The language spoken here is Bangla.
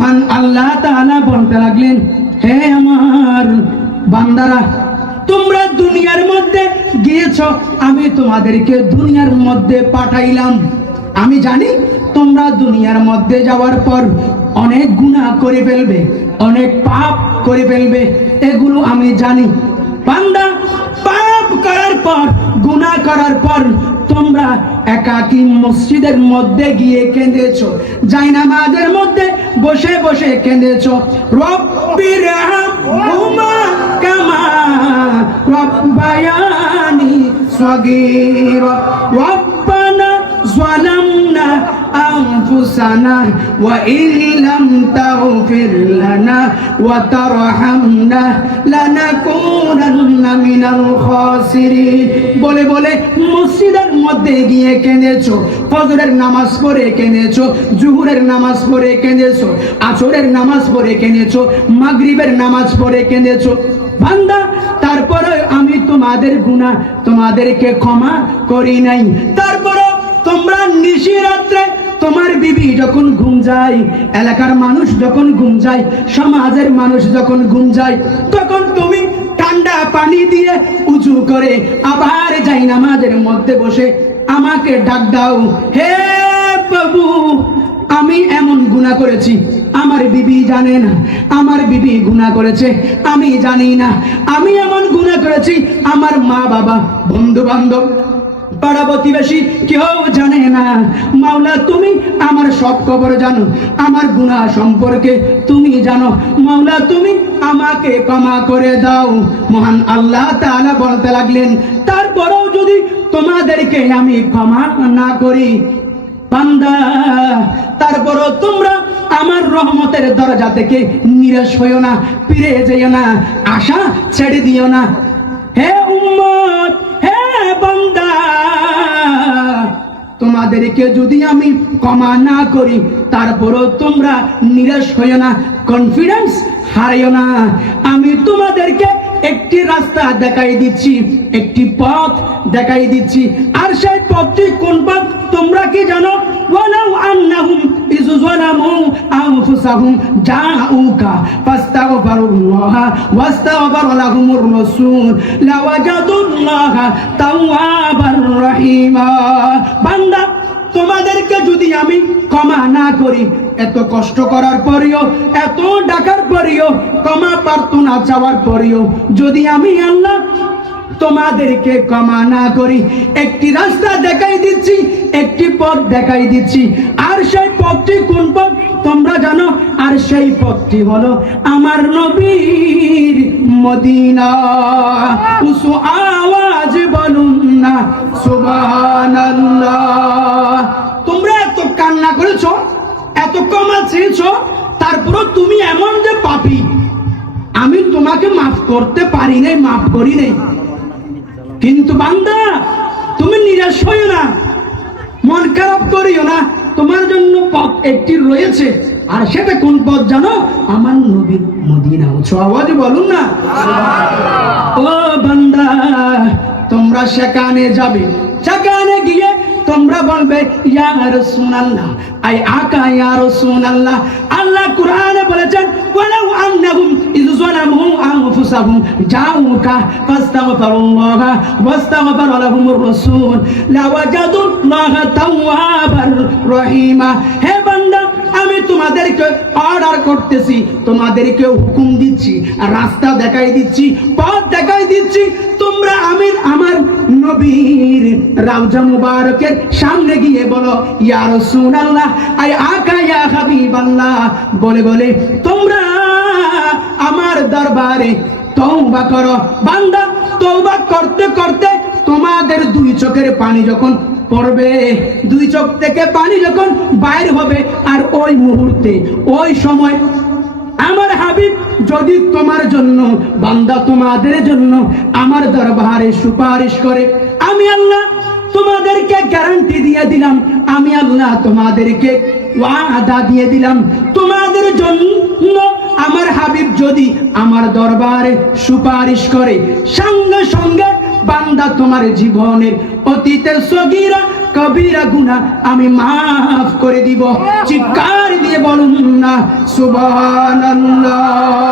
মহান আল্লাহ তাআলা বলতে লাগলেন, হে আমার বান্দারা, তোমরা দুনিয়ার মধ্যে গিয়েছো, আমি তোমাদেরকে দুনিয়ার মধ্যে পাঠাইলাম। আমি জানি তোমরা দুনিয়ার মধ্যে যাওয়ার পর অনেক গুনাহ করে ফেলবে, অনেক পাপ করে ফেলবে, এগুলো আমি জানি। বান্দা, পাপ করার পর, গুনাহ করার পর তোমরা একাকী মসজিদের মধ্যে গিয়ে কেঁদেছো, জায়নামাজের মধ্যে বসে বসে কেঁদেছো, রব্বিরহামহুমা কামা রব্বায়ানি সগীরা, রব্বানা যালামনা আনফুসানা ওয়া ইল্লাম তাগফির লানা ওয়া তারহামনা লানাকুনান্না মিনাল খাসিরিন বলে বলে মসজিদের মধ্যে গিয়ে কেঁদেছো। ফজরের নামাজ পড়ে কেঁদেছো, জুহুরের নামাজ পড়ে কেঁদেছো, আসরের নামাজ পড়ে কেঁদেছো, মাগরিবের নামাজ পড়ে কেঁদেছো। বান্দা, তারপরে আমি তোমাদের গুনাহ তোমাদেরকে ক্ষমা করি নাই। তারপরে তোমরা নিশি রাত্রে তোমার বিবি যখন ঘুম যায়, এলাকার মানুষ যখন ঘুম যায়, সমাজের মানুষ যখন ঘুম যায়, তখন তুমি ঠান্ডা পানি দিয়ে উজু করে আবার জায়নামাজের মধ্যে বসে আমাকে ডাক দাও, হে প্রভু, আমি এমন গুনাহ করেছি, আমার বিবি জানে না, আমার বিবি গুনাহ করেছে, আমি জানি না, আমি এমন গুনাহ করেছি, আমার মা বাবা, বন্ধু বান্ধব, পাড়া প্রতিবেশী কেউ জানে না। মাওলা, তুমি আমার সব খবর জানো, আমার গুনাহ সম্পর্কে তুমি জানো। মাওলা, তুমি আমাকে ক্ষমা করে দাও। মহান আল্লাহ তাআলা বলতে লাগলেন, তারপরেও যদি তোমাদেরকে আমি ক্ষমা না করি, বান্দা, তারপরও তোমরা আমার রহমতের দরজা থেকে নিরাশ হইও না, ফিরে যেও না, আশা ছেড়ে দিও না। হে উম্মত, হে বান্দা, তোমাদেরকে যদি আমি ক্ষমা না করি, তারপরও তোমরা নিরাশ হইও না, কনফিডেন্স হারাইও না। আমি তোমাদেরকে একটি রাস্তা দেখাই দিচ্ছি, একটি পথ দেখাই দিচ্ছি। আর সেই পথটি কোন পথ তোমরা কি জানো? ওয়ালাউ আন্নাহুম ইযু যালামু আনফুসাহুম জাউকা ফাস্তাগফিরুল্লাহ ওয়াস্তাগফারা লাহুমুর রাসূল লাওয়াজাদুল্লাহ তাওয়াবার রহিমা। বান্দা, তোমাদেরকে যদি আমি ক্ষমা না করি, এত কষ্ট করার পরেও, এত ডাকার পরেও, ক্ষমা প্রার্থনা চাওয়ার পরেও যদি আমি আল্লাহ তোমাদেরকে ক্ষমা না করি, একটি রাস্তা দেখাই দিচ্ছি, একটি পথ দেখাই দিচ্ছি। আর সেই পথটি কোন পথ তোমরা জানো? আর সেই পথটি হলো আমার নবীর মদিনা। উঁচু আওয়াজ বলুন না সুবহানাল্লাহ। তোমরা এত কান্না করেছো, এত ক্ষমা চেয়েছো, তারপরও তুমি এমন যে পাপী, আমি তোমাকে মাফ করতে পারি নাই, মাফ করি নাই। কিন্তু বান্দা, তুমি নিরাশ হইও না, মন খারাপ করিও না, তোমার জন্য পথ একটি রয়েছে। আর সেটা কোন পথ জানো? আমার নবীর মদিনা। উচ্চ আওয়াজে বলুন না ও বান্দা, তোমরা সেখানে যাবে, সেখানে গিয়ে তোমরা বলবে, ইয়া রাসূলুল্লাহ, আই আকা ইয়া রাসূলুল্লাহ। আল্লাহ কোরআনে বলেছেন, ওয়ালাউ আন্নাহুম ইযু যালামু আনফুসাহুম জাউকা ফাস্তাগফিরুল্লাহ ওয়াস্তাগফারা লাহুমুর রাসূল লাওয়াজাদুল্লাহ তাওয়াবার রহিমা। হে বান্দা, আমি তোমাদেরকে অর্ডার করতেছি, তোমাদেরকে হুকুম দিচ্ছি, রাস্তা দেখাই দিচ্ছি, পথ দেখাই দিচ্ছি। তোমরা আমার নবীর রওজা মুবারকের সামনে গিয়ে বলো, ইয়া রাসূলুল্লাহ, আই আকা ইয়া হাবিবাল্লাহ। বলে বলে তোমরা আমার দরবারে তওবা করো। বান্দা, তওবা করতে করতে তোমাদের দুই চোখের পানি যখন পড়বে, দুই চোখ থেকে পানি যখন বাইর হবে, আর ওই মুহূর্তে, ওই সময় আমার হাবিব যদি তোমার জন্য, বান্দা তোমাদের জন্য আমার দরবারে সুপারিশ করে, আমি আল্লাহ তোমাদেরকে গ্যারান্টি দিয়ে দিলাম, আমি আল্লাহ তোমাদেরকে ওয়াদা দিয়ে দিলাম, তোমাদের জন্য আমার হাবিব যদি আমার দরবারে সুপারিশ করে, সঙ্গে সঙ্গে বান্দা তোমার জীবনের অতীতের সগীরা কবিরা গুনাহ আমি মাফ করে দিব। চিৎকার দিয়ে বলুন না সুবহানাল্লাহ।